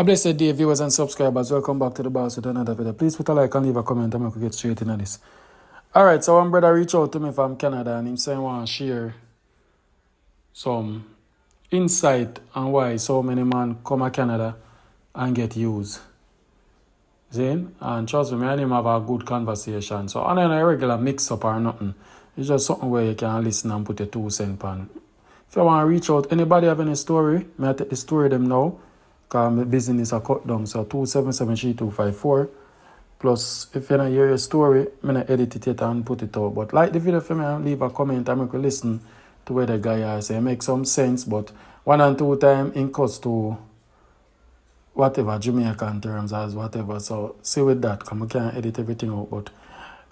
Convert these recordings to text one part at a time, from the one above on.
A blessed day, viewers and subscribers. Welcome back to the boss with another video. Please put a like and leave a comment and we could get straight into this. Alright, so one brother reached out to me from Canada and him saying he want to share some insight on why so many men come to Canada and get used. See? And trust me, and him have a good conversation. So on a regular mix-up or nothing. It's just something where you can listen and put your 2 cents on. If you want to reach out, anybody have any story, may I take the story them now. Because my business are cut down. So 2773254. Plus, if you don't hear your story, I'm going to edit it yet and put it out. But like the video for me and leave a comment and make you listen to where the guy is. Say it makes some sense, but 1 and 2 times in cost to whatever, Jamaican terms as whatever. So see with that, because I can't edit everything out. But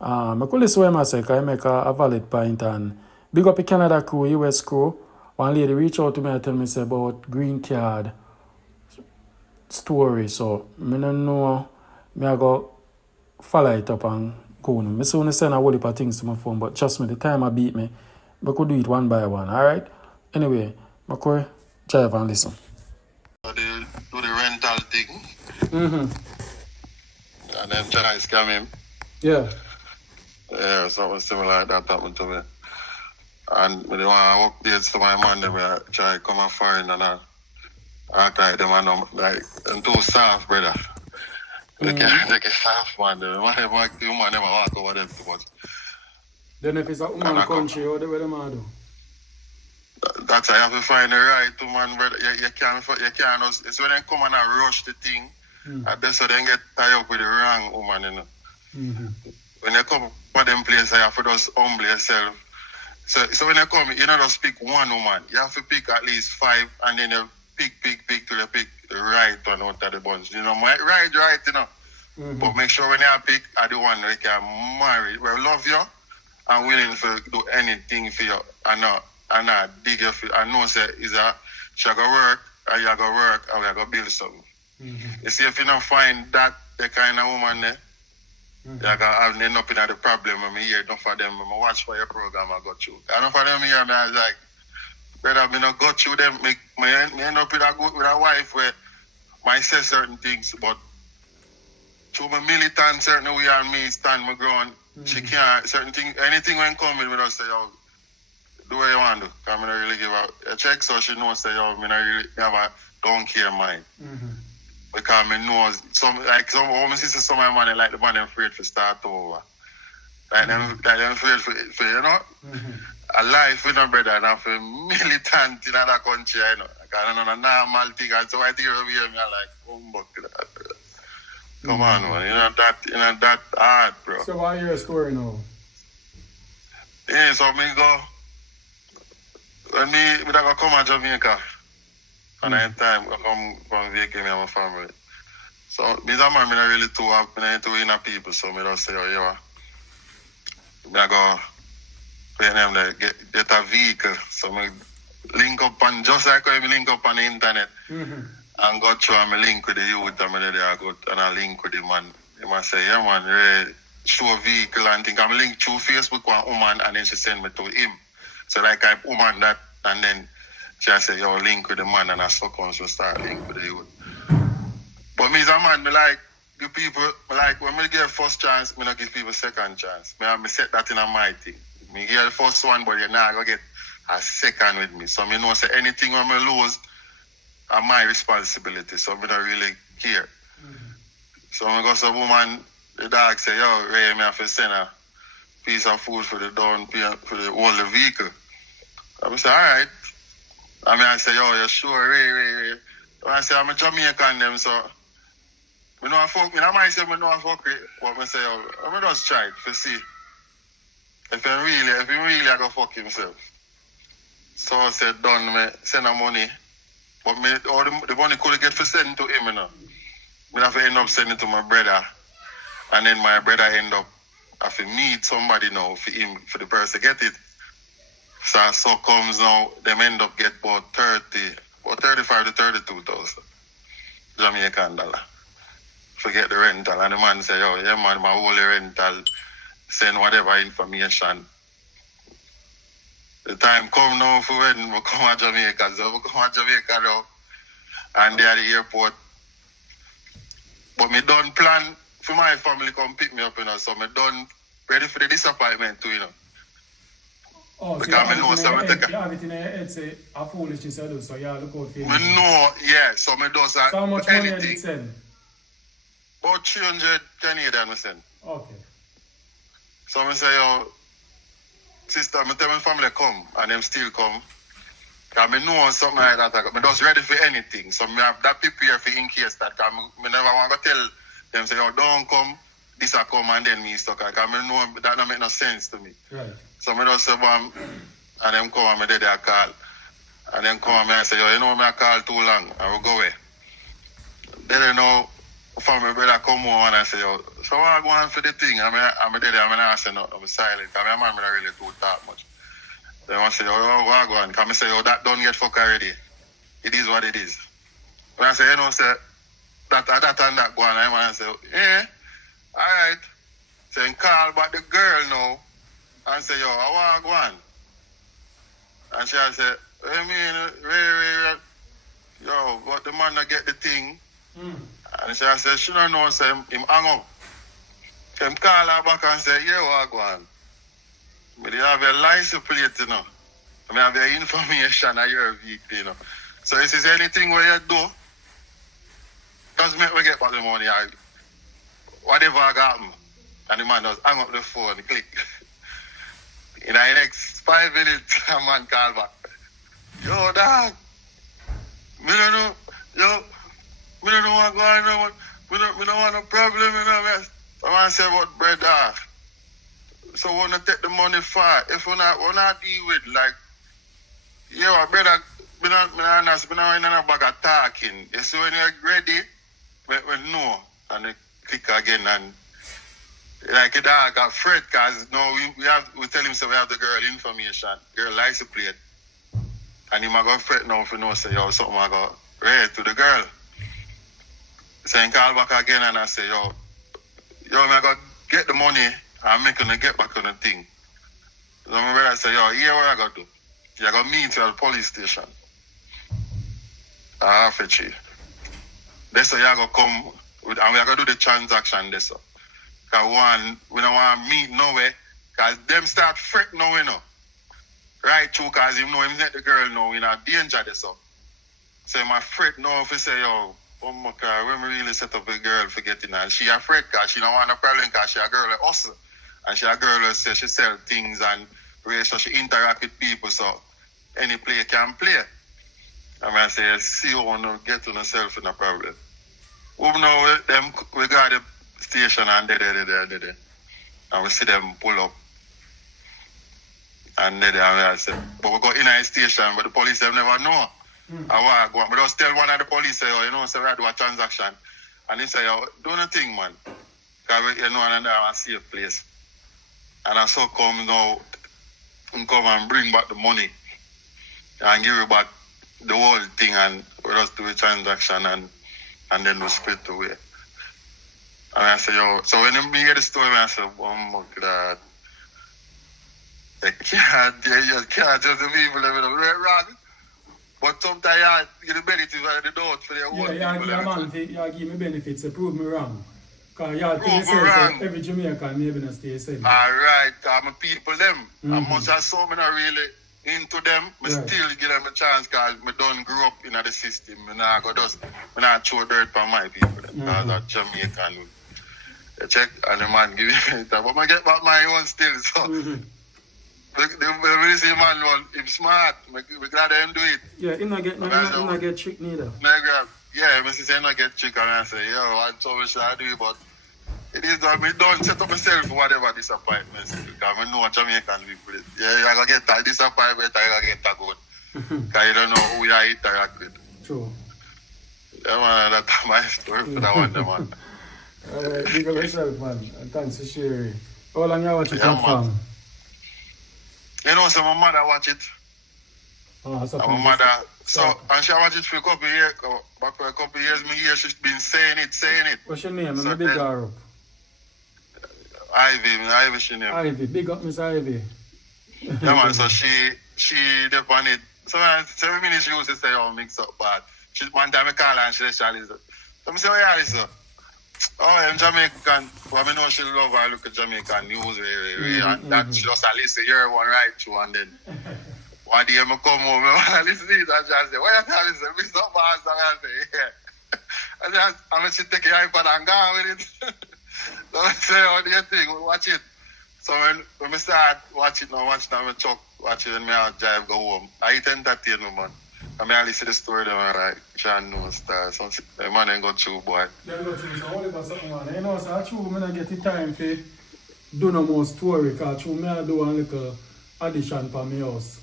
I could listen to what I say, because I make a valid point. And big up the Canada crew, US crew. One lady reached out to me and tell me say about green card story. So I don't know, I go follow it up and go on. I soon send a whole heap of things to my phone, but trust me, the time I beat me, I could do it one by one, alright? Anyway, I could drive and listen. Do the rental thing. Mm-hmm. And then try to scam him. Yeah. Yeah, something similar like that happened to me. And when they want to update to my man, they will try to come and foreign and all. I try them and like, them too soft, brother. They can soft, man. The woman never walk over them too much. Then if it's a woman country, what do them do? That's why you have to find the right woman, brother. You can't, it's when they come and rush the thing. And that's so they get tied up with the wrong woman, you know. Mm-hmm. When you come for them places, you have to just humble yourself. So when you come, you don't just pick one woman. You have to pick at least 5, and then you pick till you pick the right one out of the bunch. You know, right, you know. Mm-hmm. But make sure when you pick, are the one that can marry. Well, love you and willing to do anything for you. And not dig you for. I know say she go work, and you go work, and we go build something. Mm-hmm. You see, if you don't find that the kind of woman there, Mm-hmm. I end up in the problem. I'm here, don't for them. I watch for your program, I got you. I don't for them here, I was like, brother, I not got you them. Me end up with a wife where I say certain things, but through my militant, certain way and me stand my ground. Mm-hmm. She can't, certain thing, anything when coming, we don't say, yo, do what you want to do. Because I don't really give a check, so she knows, say, yo, I really have a don't care mind. Mm-hmm. Because I know some of my sisters, some of my money, like the man afraid to start over. Like them afraid for you know? Mm-hmm. A life with no brother and I'm a militant in another country, you know. Like I don't know, a normal thing. And so I think over here, me, I like, humbug to that, brother. Come on, man. You know that hard, bro. So why your story now? Yeah, so me go, when me go come to Jamaica. And I time I come from vacation me and my family. So me that man, me not really too inner people, so me just say, oh yeah. Me I go pay them get a vehicle. So me link up and just like how me link up on the internet and go through and me link with the youth and me there I go and I link with the man. He must say, yeah man, really show a vehicle and think I'm link through Facebook one woman and then she send me to him. So like I woman that and then she said, yo, link with the man, and I suck on to start link with the youth. But me as a man, me like give people, like when me get first chance, me not give people second chance. Me set that in my thing. Me get the first one, but you're not going to get a second with me. So me know say anything when me lose, are my responsibility. So me don't really care. Mm-hmm. So me go to woman, the dog say, yo, Ray, me have to send a piece of food for the down payment for the whole vehicle. I say, all right. I say, yo, you're sure, Ray. I say, I'm a Jamaican them, so me know I fuck me. I might say me know I fuck it, but I say, yo, I'm just try it to see if he really I go fuck himself. So I said, done, me send the money, but me all the money could get for send to him, you know. Me have to end up sending to my brother, and then my brother end up have to meet somebody now for him for the person to get it. So comes now, them end up get about 35 to 32,000 Jamaican dollar. Forget the rental. And the man say, yo, yeah man, my whole rental, send whatever information. The time come now for when we come to Jamaica. So we come to Jamaica now, and they're at the airport. But me done plan for my family come pick me up, you know, so me done ready for the disappointment too, you know. Oh, so Because I know some you have it in your head, say, a foolishness you do, so you look out for it. Me know, yeah, so me do So how much money did it send? About 300 Canadian, me send. Okay. So I say, yo, sister, I tell my family come, and them still come. Because I know something like that. I'm just ready for anything. So I have that prepare for in case that. Because I never want to tell them, say, yo, don't come, this will come, and then me stuck. Because I know that don't make no sense to me. Right. So I just say, bam, and them come, and I call. And then come, and I say, yo, you know, I call too long, I will go away. Then you know, from my brother come home, and I say, yo, so I go on for the thing. I'm there, I'm say, no, I'm silent. Because I'm not really too talk much. Then I say, oh, what go on? Because I say, oh, that don't get fuck already. It is what it is. When I say, you know, say, that and that go on, I say, yeah, all right. So I call back the girl now and say, yo, I want to go on. And she say, I mean, yo, but the man not get the thing. And she said, she don't know, say, him hang up. Him call her back and say, yeah, what go on? But you have a license plate, you know. I have the information of your vehicle, you know. So if there's anything where you do, just make me get back the money. Whatever I got, and the man just hang up the phone, click. In the next 5 minutes, a man call back. Yo, dog. Me don't know. Yo, me don't know what's going on. Me don't want no problem, you know. I want to say about brother. So we want to take the money far. If we not deal with, like, yeah, brother, we not in a bag of talking. You see, when you're ready, we know, and we click again, and like a dog got afraid, because no, we tell him, so we have the girl information, girl license plate, and he might go fret now if you know, say, yo, something I go right to the girl. So he call back again, and I say, yo, I got get the money, I'm making to get back on the thing. So my brother say, yo, here what I got to do? You got to meet at the police station. Half a tree. That's how you got to come, with, and we are going to do the transaction this. Because we don't want to meet nowhere, because them start fret now, you know. Right through, because him know him let the girl know in a danger this. So my fret now if he say, yo, oh my God, when we really set up a girl for getting her, and she afraid because she don't want a problem because she a girl that hustle. And she a girl that say she sell things and so she interact with people, so any player can play. And I say, see you want to get to yourself in a problem. We know we got the station and there. And we see them pull up. And there, and I say, but we go in a station, but the police them never know. I go, but just tell one of the police, say, oh, you know, say we do a transaction. And he say, oh, do nothing, man. Because you know, and I see a place. And I saw come now, come and bring back the money. And give you back the whole thing, and we just do a transaction, and then we split away. And I say, yo, so when you hear the story, I say, oh my God. You can't judge the people that are wrong. But sometimes you get the benefits of the doubt for their own people. Yeah, you give me benefits to prove me wrong. Because you think yourself, every Jamaican maybe not stay safe. Alright, because my people them, and much as some not really into them, I still give them a chance because I don't grow up in the system. I not throw dirt on my people because I'm Jamaican. You check and the man give me it. But I get back my own still, so the see man one, he's smart, we glad him do it. Yeah, he not get tricked neither. Yeah, I say not get tricked, and I say, yo, I told me should I do it, but it is that I don't set up myself for whatever disappointments. Because I know Jamaican people. Yeah, you're going to get that disappointment, you're going to get that good. Because you don't know who you interact with. True. Yeah, man, that's my story for that one, man. Alright, big up yourself, man. And thanks for sharing. How long you watch the platform? You know, so my mother watch it. Oh, so my mother, and she watch it for a couple of years. Back for a couple of years, me hear she's been saying it. What's your name? So big her up. Ivy, she name. Ivy, big up Miss Ivy. Yeah, man, so she dep on it. So 7 minutes she used to say, oh, mix up, but one time I call her and she said, Charlie, so I say, oh, yeah, so. Oh, in Jamaican, well, I know she love her look at Jamaican news, and that she just a listen here one right through, and then one day I come home, I listen to it, and she say, "What you tell me? Say, Mr. Boss," and I say, "Yeah." And then I'm she take your iPad and go with it. So I say, "How do you think? Watch it." So when I start watching now, I chuck, watch it, and I drive go home. I eat entertainment, man. I mean, I listen to the story, them, like, John knows stars. So, the man ain't got through, boy. They go through, so what about something, man? You know, so I true, I don't get the time for do no more story, because true, I do one little addition for my house.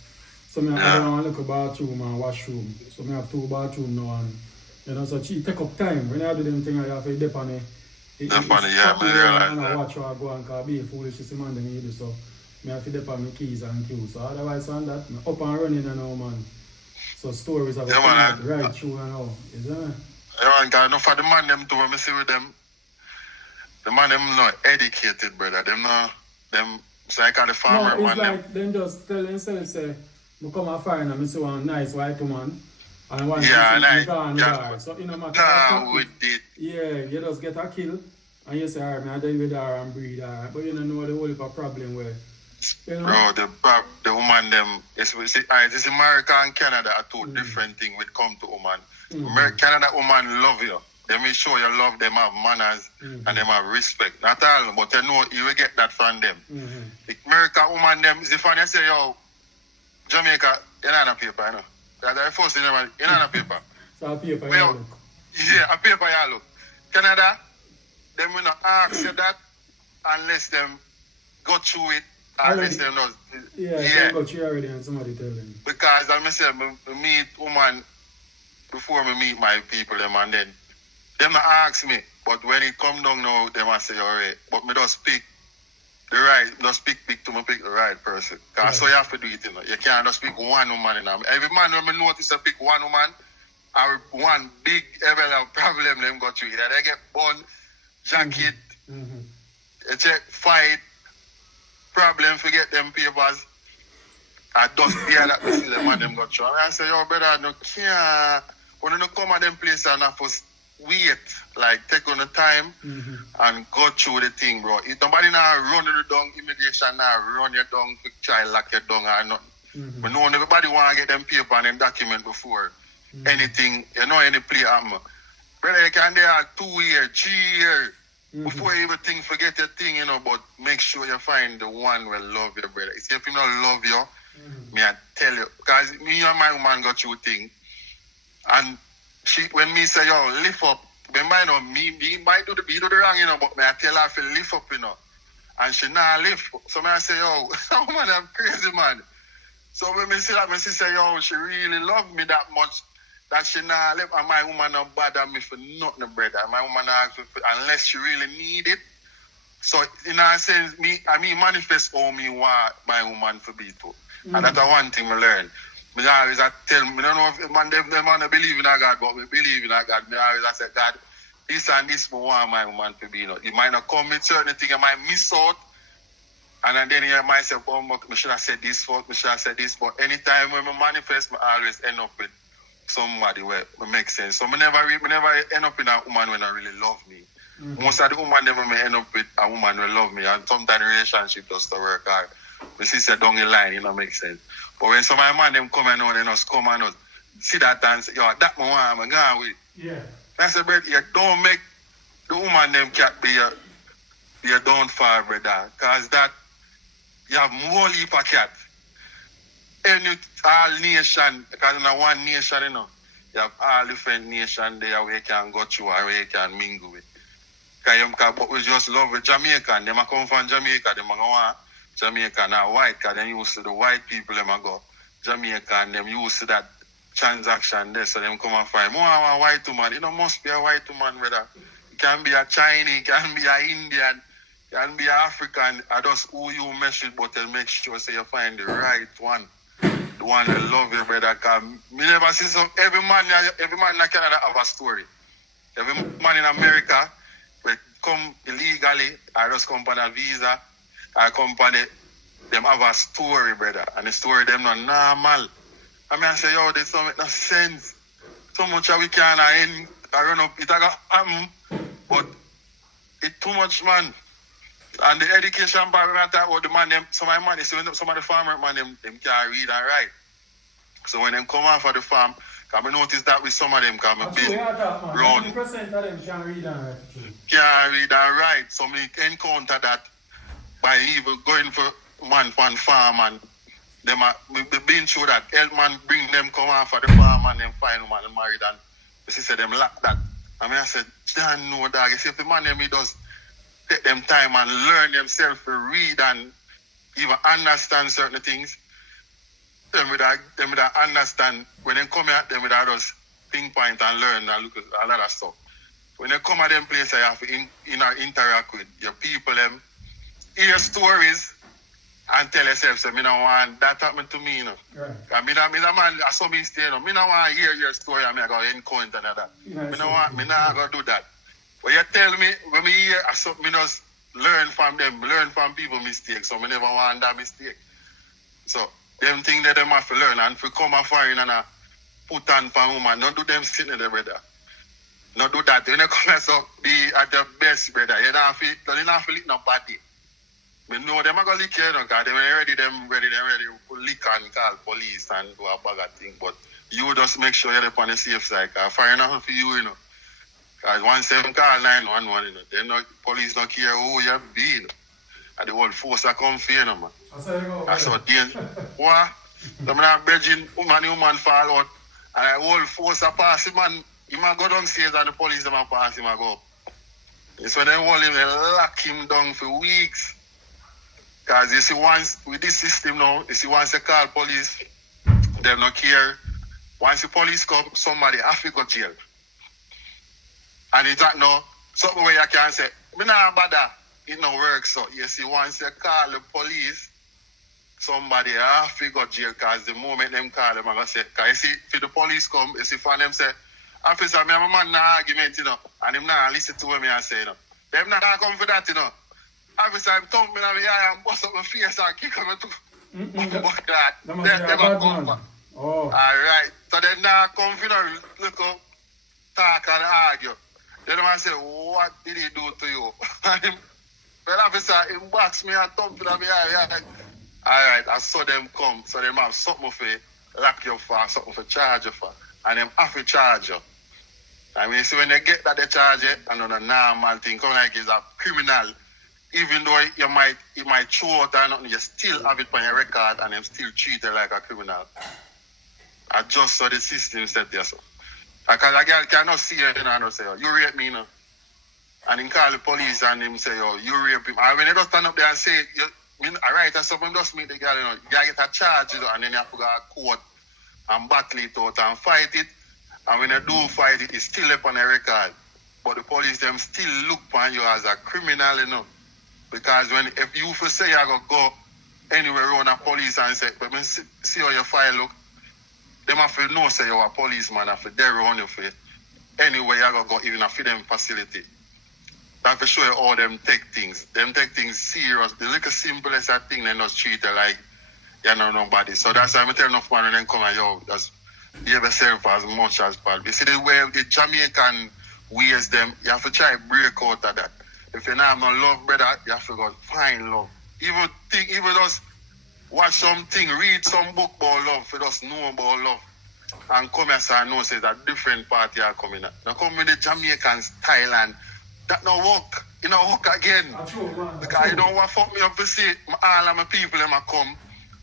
So I add on a little bathroom and washroom. So I have 2 bathrooms now, and, you know, so it take up time. When I do them things, I have to dip on it. That's funny, yeah, I realize that. I watch how I go and call be foolish, it's man, them do so. I have to dip on my keys and cues. So otherwise, on that, I'm up and running now, man. So stories are right through and all. Is that? Yeah, man, because enough for the man them too, when I see with them, the man them not educated, brother. Them, so I call the farmer no, it's man like them just tell themselves, say, I come and find and I see one nice white woman, and I want to yeah, see gone with her. So, you know, matter nah, we did. Yeah, you just get a kill, and you say, alright, I deal with her and breed her. But you don't know the whole heap of problem where, you know? Bro, the woman them, it's America and Canada are two different things when it come to woman. Canada woman love you. They make sure you love them, have manners, and them have respect. Not all, but you know you will get that from them. The America woman them, if I say, yo, Jamaica, you know a paper, you know. That's the first thing, you know a paper. So a paper you look. Yeah, a paper you look. Canada, them will not ask you that unless them go through it, unless them not. Yeah, go through already and somebody tell them. Because I say, I meet woman before I meet my people, them, and then them not ask me, but when it come down now, they must say, alright, but me just pick the right, just pick to me pick the right person. Because so you have to do it, you know. You can't just pick one woman, you know. Every man when me notice I pick one woman, or one big problem them got through it. They get born, jacket, you check, fight, problem, forget them papers. I just hear that see the man them got through. And I say, yo, brother, no can't, when you come at them place and have to wait, like take on the time and go through the thing, bro. If nobody now run you down, immigration now run you down, try lock you down or nothing. But no, everybody want to get them paper and them document before anything, you know, any play happen. Brother, you can there 2 years, 3 years before you even think, forget your thing, you know, but make sure you find the one who love you, brother. If you don't love you, me I tell you, because me and my woman got through thing, and she, when me say, yo, lift up, remember, you know, me might do the wrong, you know, but me I tell her to lift up, you know, and she not lift. So me I say, yo, oh man, I'm crazy, man. So when me say that, me say, yo, she really love me that much that she not lift, and my woman not bother me for nothing, brother. My woman not ask me for, unless she really need it. So in a sense, I manifest how me want my woman to be too. And that's one thing I learn. Me always tell me, I don't know if man they believe in a God, but we believe in a God. Me always say, God, this and this I want my woman to be. You know, you might not come with certain things, you might miss out. And then you might say, oh, I should have said this, I should have said this. But anytime when I manifest, I always end up with somebody where it makes sense. So I never end up with a woman when I really love me. Most of the women never end up with a woman who love me. And sometimes the relationship does to work hard. My sister down the line, you know, makes sense. But when some of my man them come and they just come and see that and say, yo, that my one, I'm going with. Yeah. I said, brother, you don't make the woman them cat be your downfall, brother. Because that, you have more leap of cat. All nation, because in one nation, you know, you have all different nations there where you can go through or where you can mingle with. But we just love with Jamaican. They come from Jamaica, they want Jamaican are white, because they used to the white people, them go Jamaican, them used to that transaction there, so them come and find more a white woman. You know, must be a white woman, brother. It can be a Chinese, it can be a Indian, it can be a African. I just who you mesh it, but they make sure so you find the right one. The one that love you, brother. Cause me never see some every man in Canada have a story. Every man in America will come illegally, I just come on a visa. Our company, them have a story, brother. And the story them not normal. I mean, I say, yo, this don't make no sense. So much we can end, I run up, it got but It's too much, man. And the education part, when I talk about the man, them, some of the man, some of the farmer man, them can't read and write. So when them come off of the farm, can I notice that with some of them, can I been around 90% of them can't read and write. Can't read and write. So me encounter that by even going for man on farm and them been through that. Help man bring them come off of the farm and them find woman and married and the sister them lack that. I mean I said, damn no dog. You see if the man them he does take them time and learn themselves to read and even understand certain things. Them with that understand when they come at them with that just pinpoint and learn and look at a lot of stuff. When they come at them places, you have to interact with your people, them, hear stories and tell yourself, so, I don't want that happen to me, you know. Right. I mean, I'm a man, I saw me stay, you know. I don't want to hear your story and I go encounter that. I not going to do that. But you tell me, when me hear, I just learn from them, learn from people's mistakes, so I never want that mistake. So, them things that them have to learn, and if you come and find and put on for a woman, don't do them sitting there, brother. Don't do that. When you come so be at the best, brother, you don't have to lick no body. I know them are going to lick you, because they're ready to lick and call police and do a bag of thing. But you just make sure you're on the safe side, because fire nothing for you, you know. Because once them call 911, you know, then no, police don't care who you be, you know. And the whole force are come for you, you know, man. That's what dangerous. What? I'm not bridging woman fall out. And the whole force are passing, man. He might go downstairs and the police them are pass him and go. It's when they hold him, they lock him down for weeks. Because you see, once with this system now, you see, once they call police, they don't care. Once the police come, somebody have to go to jail. And it's not no something where you can say, me not bother, it no work. So you see, once you call the police, somebody have to go to jail, because the moment them call them, I'm going to say, because you see, if the police come, you see, for them say, officer, me have a man in an argument, you know, and him not listen to what me I say, you know. Them not come for that, you know. Officer, I'm thump me in the eye and bust up my face and kick him to but that. Them not come for. Oh. Alright. So they not come for no little talk and argue. Then them say, what did he do to you? And him, well, officer, him box me and thump in the eye. Alright, I saw them come. So them have something for lock you for, something for charge you for. And them have to charge you. I mean, see, when they get that they charge it, and on a normal thing, come like it's a criminal, even though it might throw out or nothing, you still have it on your record and them still treat it like a criminal. I just saw the system set there, so. Because a girl cannot see you and say, oh, you rape me, you know. And him call the police and him say, oh, you rape him. And when they just stand up there and say, alright, that's something just meet the girl, you know, you get a charge, you know, and then you have to go to court and battle it out and fight it. And when you do fight it, it's still up on a record. But the police them still look upon you as a criminal, you know. Because if you say you're going to go anywhere around a police and say, but see how your file look, them have to know say you're a policeman, have to dare on you for anywhere you're going to go, even a them facility. That for show you how them take things. Them take things serious. The little simplest thing, they not treat it like you know nobody. So that's why I'm telling enough man when they come and yo, just behave yourself as much as possible. You see the way the Jamaican ways them, you have to try to break out of that. If you not have no love, brother, you have to go find love. Even just watch something, read some book about love, you just know about love. And come here and know say that different party are coming up. Now come with the Jamaican style and that no work. You know work again. Because you don't want to fuck me up to see all of my people them come.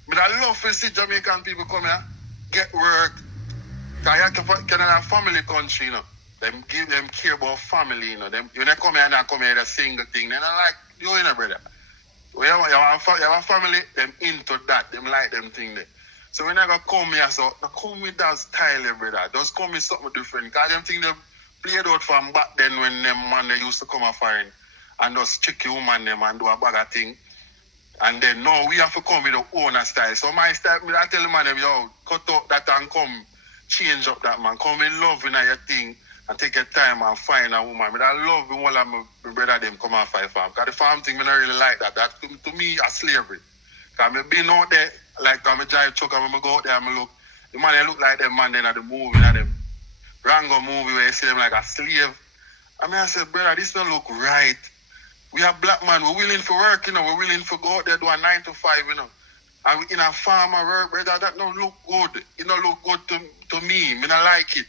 But I love to see Jamaican people come here, get work. Because Canada a family country, you know. Them give them care about family, you know. Them when they come here and come here a single thing, they not like you, you know, brother. When you have a family, them into that, them like them thing there. So when I go come here, so now come with that style, brother. Just come with something different. Because them thing they played out from back then when them man they used to come a foreign and just check your woman them and do a bag of thing. And then now we have to come with our own style. So my style, I tell the man them, yo, cut out that and come change up that man. Come in love in your thing and take your time and find a woman. I love when all of my brother them come and fight farm. Because the farm thing, I don't really like that. That to me a slavery. Because I been out there, like I'm a drive truck and I go out there and I look. The man they look like them man then at the movie, at them Rango movie where you see them like a slave. I said, brother, this don't look right. we are black man, we're willing for work, you know, we're willing for go out there do a 9 to 5, you know. And we in a farmer work, brother, that don't look good. It don't look good to me. Me not like it.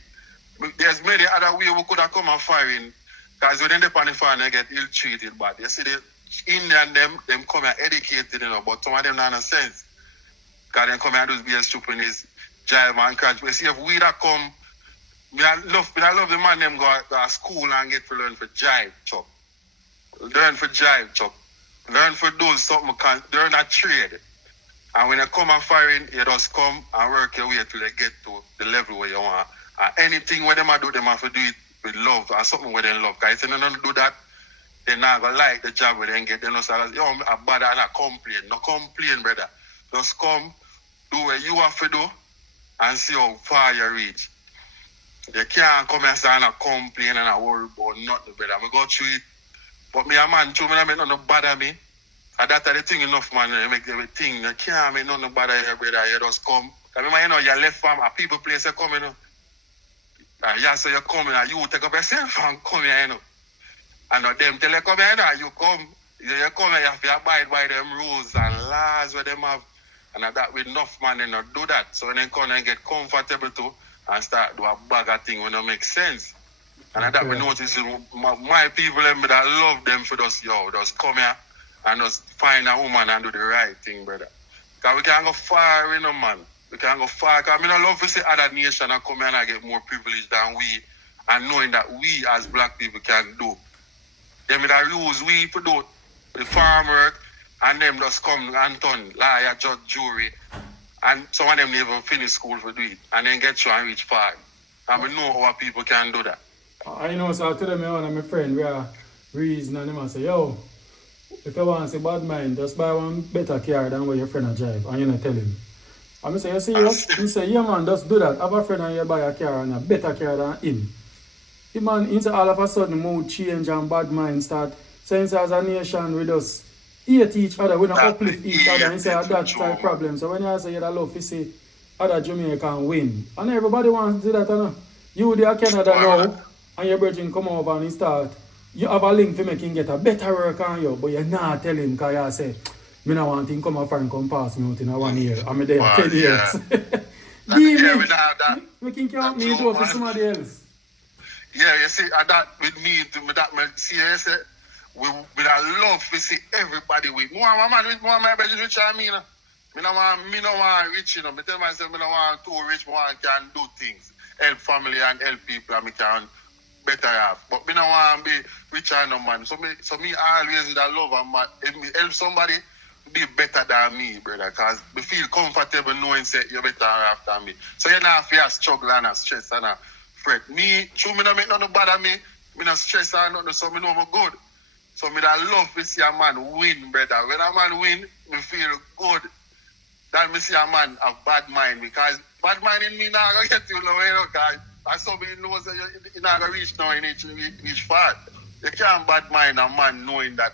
There's many other way we could have come and firing. Because when they on the farm, they get ill-treated. But you see, the Indian, them come here educated, you know, but some of them don't have sense. Because they come here and do BS stupid is jive and crunch. We see if we that come, I love the man them go to school and get to learn for jive, chop. Learn for jive, chop. Learn for do something, learn a trade. And when you come and firing, you just come and work your way till you get to the level where you want. Anything where them do, them have to do it with love or something where they love. Because if they don't do that, they're not going to like the job where they get. They don't say, yo, I'm bad and I complain. No complain, brother. Just come, do what you have to do, and see how far you reach. You can't come and say and complain and I worry about nothing, brother. I go through it. But me a man, too, I make nothing bother me. And that's the thing enough, man. You make everything. You can't make nothing bother you, brother. You just come. Because you know, you left from a people place, you come, you know. And you say you come, and you take up yourself and come here, you know. And them tell you come here, you know, you come. You come here, you have to abide by them rules and laws where them have. And that with enough man, they not do that. So when they come and get comfortable too, and start do a bag of thing when it make sense. And that we notice my people them that love them for just come here and just find a woman and do the right thing, brother. Because we can't go far, you know, man. We can't go far. Because I love to see other nations and come here and get more privilege than we, and knowing that we as black people can do. Them that use we to do the farm work, and them just come and turn lawyer, judge, jury, and some of them never even finish school for do it, and then get through and reach far. And we know how people can do that. I know, so I tell them, one of my friends, we are reason, and them say, yo, if you want to say bad mind, just buy one better car than what your friend a drive, and you not tell him. And I say, you serious? He say, yeah man, just do that. Have a friend and you buy a car and a better car than him. The man, into all of a sudden, mood change and bad mind start. Since as a nation, we just hate each other, we don't uplift each other, and say that type problem. So when you say you love, you say other Jamaican win. And everybody wants to do that, you know. You there Canada now, and your virgin come over and start. You have a link to make him get a better work on you, but you're not telling him because you say, I don't want him come up and come pass me out in 1 year. I'm there 10 years. We can count me do for somebody else. Yeah, you see, that with me, see, you say, we love to see everybody with me. My man, with my brother rich than me, you know. Me no want rich, you know. I tell myself, I don't want too rich, I can do things. Help family and help people, and I can better off. But I don't want to be richer than no man. So me always with that love and if me help somebody be better than me, brother. Because I feel comfortable knowing that you're better after me. So you don't have to struggle and stress and fret. Me, true, me don't make nothing bother me. Me not stress or nothing, so me know I'm good. So me that love to see a man win, brother. When a man win, me feel good. Then me see a man have bad mind, because bad mind in me now I get you nowhere, because as somebody knows that you're not going to reach now in each far. You can't bad mind a man knowing that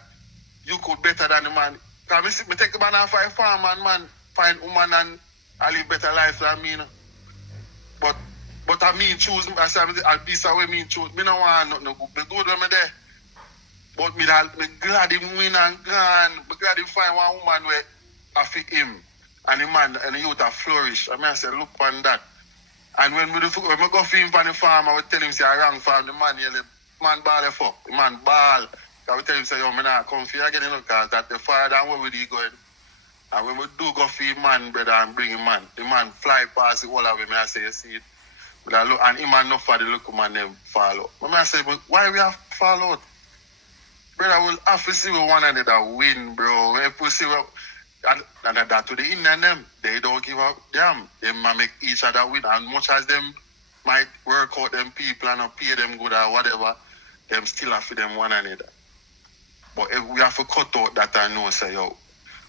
you could better than the man. Because me take a man and find farm and man find woman and I live better life than me. You know? But I mean choose, I say this way me choose. Me don't want nothing good when me there. But me glad him win and gone. Me glad him find one woman where I fit him. And the man and the youth are flourish. I say, look on that. And when we go for him on the farm, I would tell him, say, I wrong farm, the man ball the fuck. The man ball. I would tell him, say, yo, me not come for you again, you know, because that's the fire than where we going. And when we do go for him, man, brother, and bring him, man, the man fly past the whole of him, I say, you see it. But I look, and him and enough for the look man, them follow. But I say, but why we have to follow out? Brother, we'll have to see one another win, bro. If we see and that to the Indian them, they don't give up damn. They might make each other win, and much as them might work out them people and pay them good or whatever, them still have to them one another. But if we have to cut out that I know, say yo,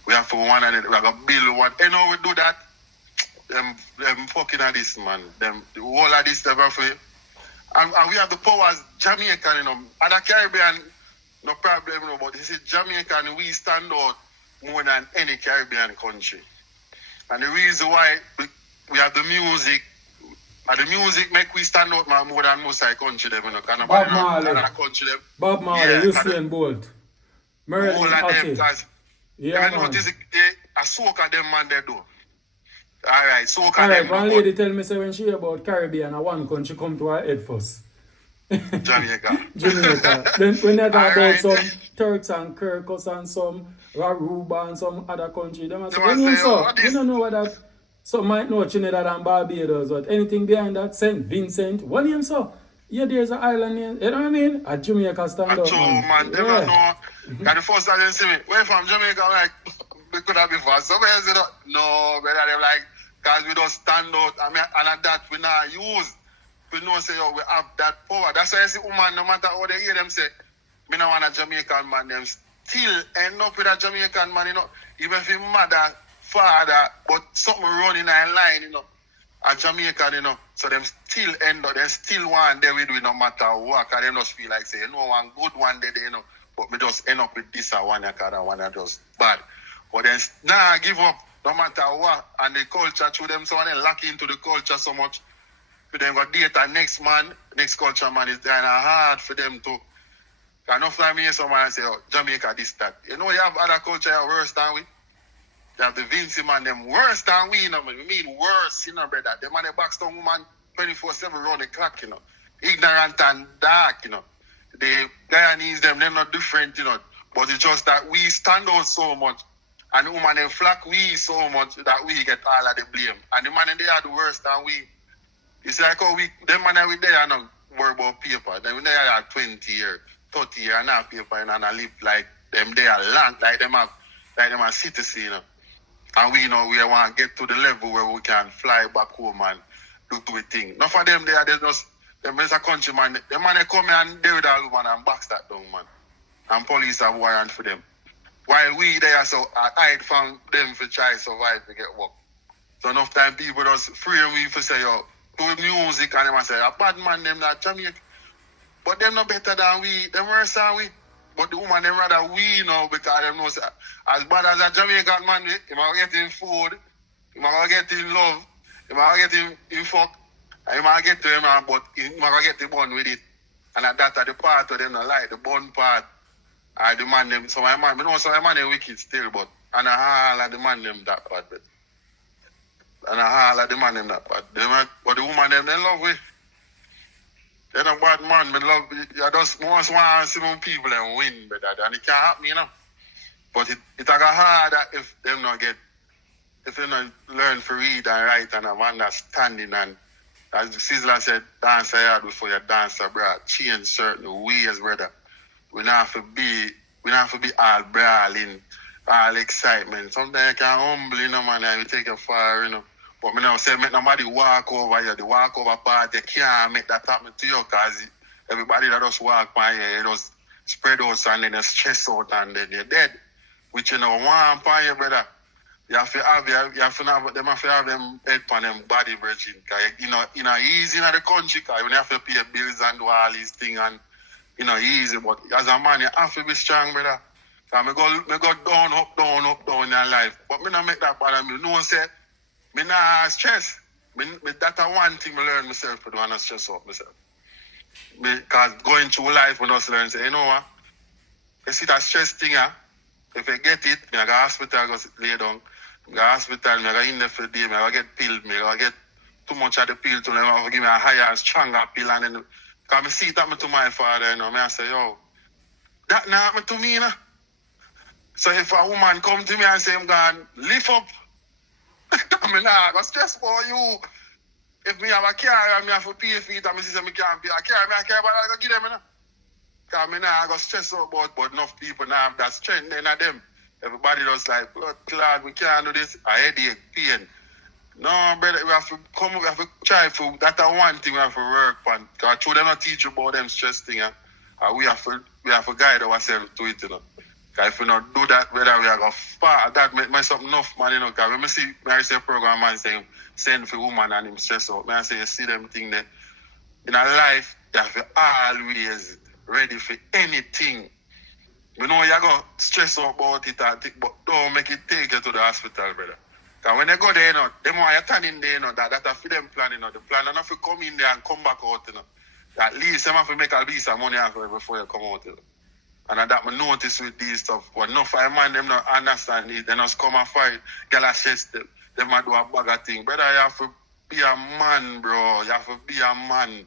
we have to one another, we have to build one. You know we do that, them fucking at this man. Them the whole of this stuff and we have the powers, Jamaican, you know, other Caribbean, no problem, you know, but this is Jamaican, we stand out more than any Caribbean country. And the reason why we have the music, and the music make we stand out more than most of the country them, you know. Bob Marley. Country them. Bob Marley, yeah, Usain Bolt. All Merlin, of them, okay. because Yeah, I man. notice a soca them man they do. Alright, soca Alright, them do, one but lady tell me say when she hear about Caribbean, one country come to her head first. Jamaica. Jamaica. Then when they talk about Alright, some Turks and Caicos and some Aruba and some other country, they must they say, when must you say, oh, saw, what we is? don't know what that. Some might know Trinidad and Barbados, but anything behind that, St. Vincent, what name so? Yeah, there's an island name. You know what I mean? At Jamaica stand And out, two man. man, them not Yeah. know. Cause the first time they see me, where from Jamaica, I'm like, we could have been for somewhere else, you know. No, brother, they're like, cause we don't stand out. I mean, and at that we not use. We know say, oh, we have that power. That's why I see woman, no matter how they hear them say, me no want a Jamaican man, them still end up with a Jamaican man, you know. Even if his mother, father, but something running in line, you know. A Jamaican, you know. So them still end up, they still want there with we no matter what. Cause them just feel like say, you know, one good one day, you know. But me just end up with this one, cause that one just bad. But then nah give up no matter what. And the culture through them, so they lock into the culture so much. For them got date a next man, next culture man is kind of hard for them to. Cause enough time me hear someone say, oh, Jamaica this, that. You know you have other culture worse than we. You have the Vinci man, them worse than we, you know. We mean worse, you know, brother. Them man, the Backstone woman 24/7 round the clock, you know. Ignorant and dark, you know. The Guyanese, them, they're not different, you know. But it's just that we stand out so much. And the woman, they flock we so much that we get all of the blame. And the man, they are the worse than we. It's like how we, them man, we there and worry about paper. Then we there are 20 years, 30 years, and have paper, and I live like them there long, like them are citizens, you know. And we know we want to get to the level where we can fly back home and do a thing. Not for them there, they just, them as a countryman, them man they come here and they with a woman and box that down, man. And police have warrant for them. While we there so hide from them for try to survive to get work. So enough time people just free me for say, yo, do music and them say, a bad man them not Jamaican. But them not better than we, them worse than we. But the woman them rather we know because them know say, as bad as a Jamaican man, he might get him food, he might get him love, he might get him fuck, and he might get to him, but he might get the bun with it. And that are the part of them not like the bun part. I the man them, so my man, I know so my man them wicked still, but and I all of the man them that bad, but and I all of the man them that bad. But the woman them they love we. They're not bad man, me love I just most want to see some people and win, but that and it can't happen, you know. But it got hard if them not get if they not learn to read and write and have understanding and as Sizzler said, dance hard before you dance abroad. Change certain ways, brother. We not have to be all brawling, all excitement. Sometimes you can humble, you know, man, and you take it far, you know. But me now say make nobody walk over you. The walk over part, you can't make that happen to you because everybody that just walk by you, you just spread out and then you stress out and then you're dead. Which you know want by you, brother. Them have to have them head on them body bridging. Cause you know easy in the country because you have to pay bills and do all these things and you know easy, but as a man you have to be strong, brother. Cause me go down, up, down in your life. But me not make that bother me. No one say me not stress. Me that's one thing I learn myself to do and not stress out myself. Because going through life, we just learn say, you know what? You see that stress thing, if I get it, I go hospital, I go lay down. I go hospital, I go in there for the day, I go get pill, I go get too much of the pill to them, I go give me a higher, stronger pill. And then, because I see it happen to my father, you know, I say, yo, that not happen to me, you know. So if a woman come to me and say, I'm going to lift up, I mean, I go stress for you. If me have a car and me have to pay for it and me say me can't pay a car, but I go give them, you know. Because me now I go stress out about, but enough people now have that strength in them. Everybody just like, blood clot, we can't do this, a headache, pain. No, brother, we have to try for, that's one thing we have to work on. Because through them not teach about them stress thing, and we have to guide ourselves to it, you know. Because if we not do that, whether we are going far, that mess up enough, man, you know. Because when I see, I say a program, man, saying, send for woman and him stress out. I say, you see them thing there. In a life, you have to always ready for anything. You know you go stress out about it, but don't make it take you to the hospital, brother. Because when they go there, you know, them want you turn in there, you know, that's for them plan, you know. The plan enough to come in there and come back out, you know. At least you have to make a piece of money after before you come out, you know. And that I notice with these stuff. But no five man them not understand it. They just come and fight. Girl a chest them. They might do a bag of thing. Brother, you have to be a man, bro. You have to be a man.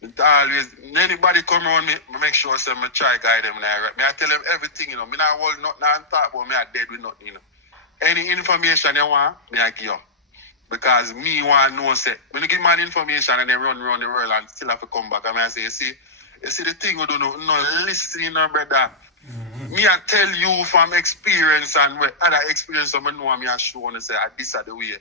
It always anybody come around me, I make sure say me try guide them like right. Me I tell them everything, you know. Me not hold nothing and talk about me I dead with nothing, you know. Any information you want, me I give you. Because me want to know say when you give man information and they run around the world and still have to come back. And I say, you see the thing you don't know, no listen, no brother. Mm-hmm. Me I tell you from experience and other experience I know me I show and say this are the way.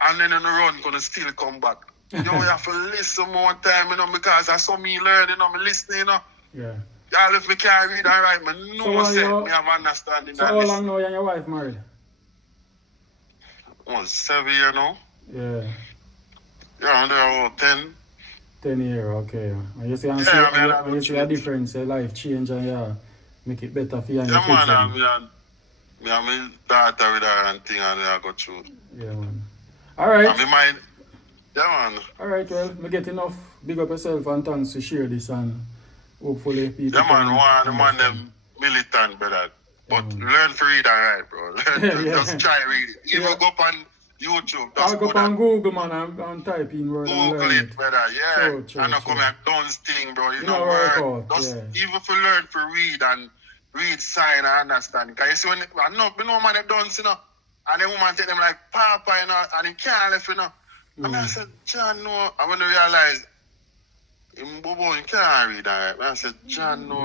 And then in the run gonna still come back. You have to listen more time, you know, because I saw me learn, you know, me listening, you know. Yeah. Y'all if me can't read and write, me know me have understanding. So how long now you and your wife married? 7 years now. Yeah. Yeah, and they're about 10. 10 years, okay. And you see, you see a difference, a life change, and make it better for you and your kids. Yeah, man, me and my daughter with her and thing, and I go through. Yeah, man. All right. And me mind, yeah, man. All right, well, me get enough. Big up yourself and thanks to share this, and hopefully people. Yeah, man, the man them militant, brother. But learn to read and write, bro. Just try read it. Even go up on YouTube. I'll go up on Google, man, and type in word. Google it, brother. Yeah. And I come and done thing, bro. You know, word. Just even if you learn to read and read sign and understand. Because you see, when I know man that done, you know, and the woman take them like Papa, you know, and he can't left, you know. And I said, John, no. And when I realized, Bobo, you can't read that. I said, John, no,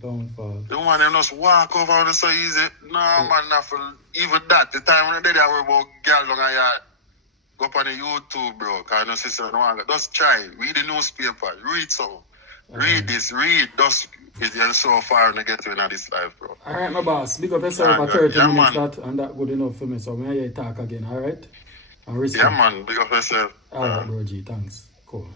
don't fall. The woman them just walk over the so easy. No, man, not for even that. The time when they worry about girl down the yard, go up on the YouTube, bro. Because I know sister, just try. Read the newspaper. Read something. Read this. Read. Just it's so far to get to in this life, bro. All right, my boss. Big up yourself for 30 minutes, and that good enough for me. So may I hear you talk again, all right? And respect. Yeah, man. Big up yourself. All right, bro G. Thanks. Cool.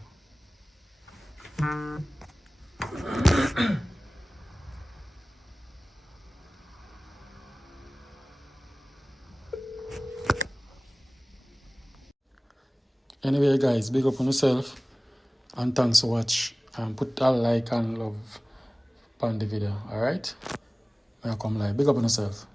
Anyway, guys, big up on yourself and thanks for watch. And put a like and love on the video, alright? I'll come live. Big up on yourself.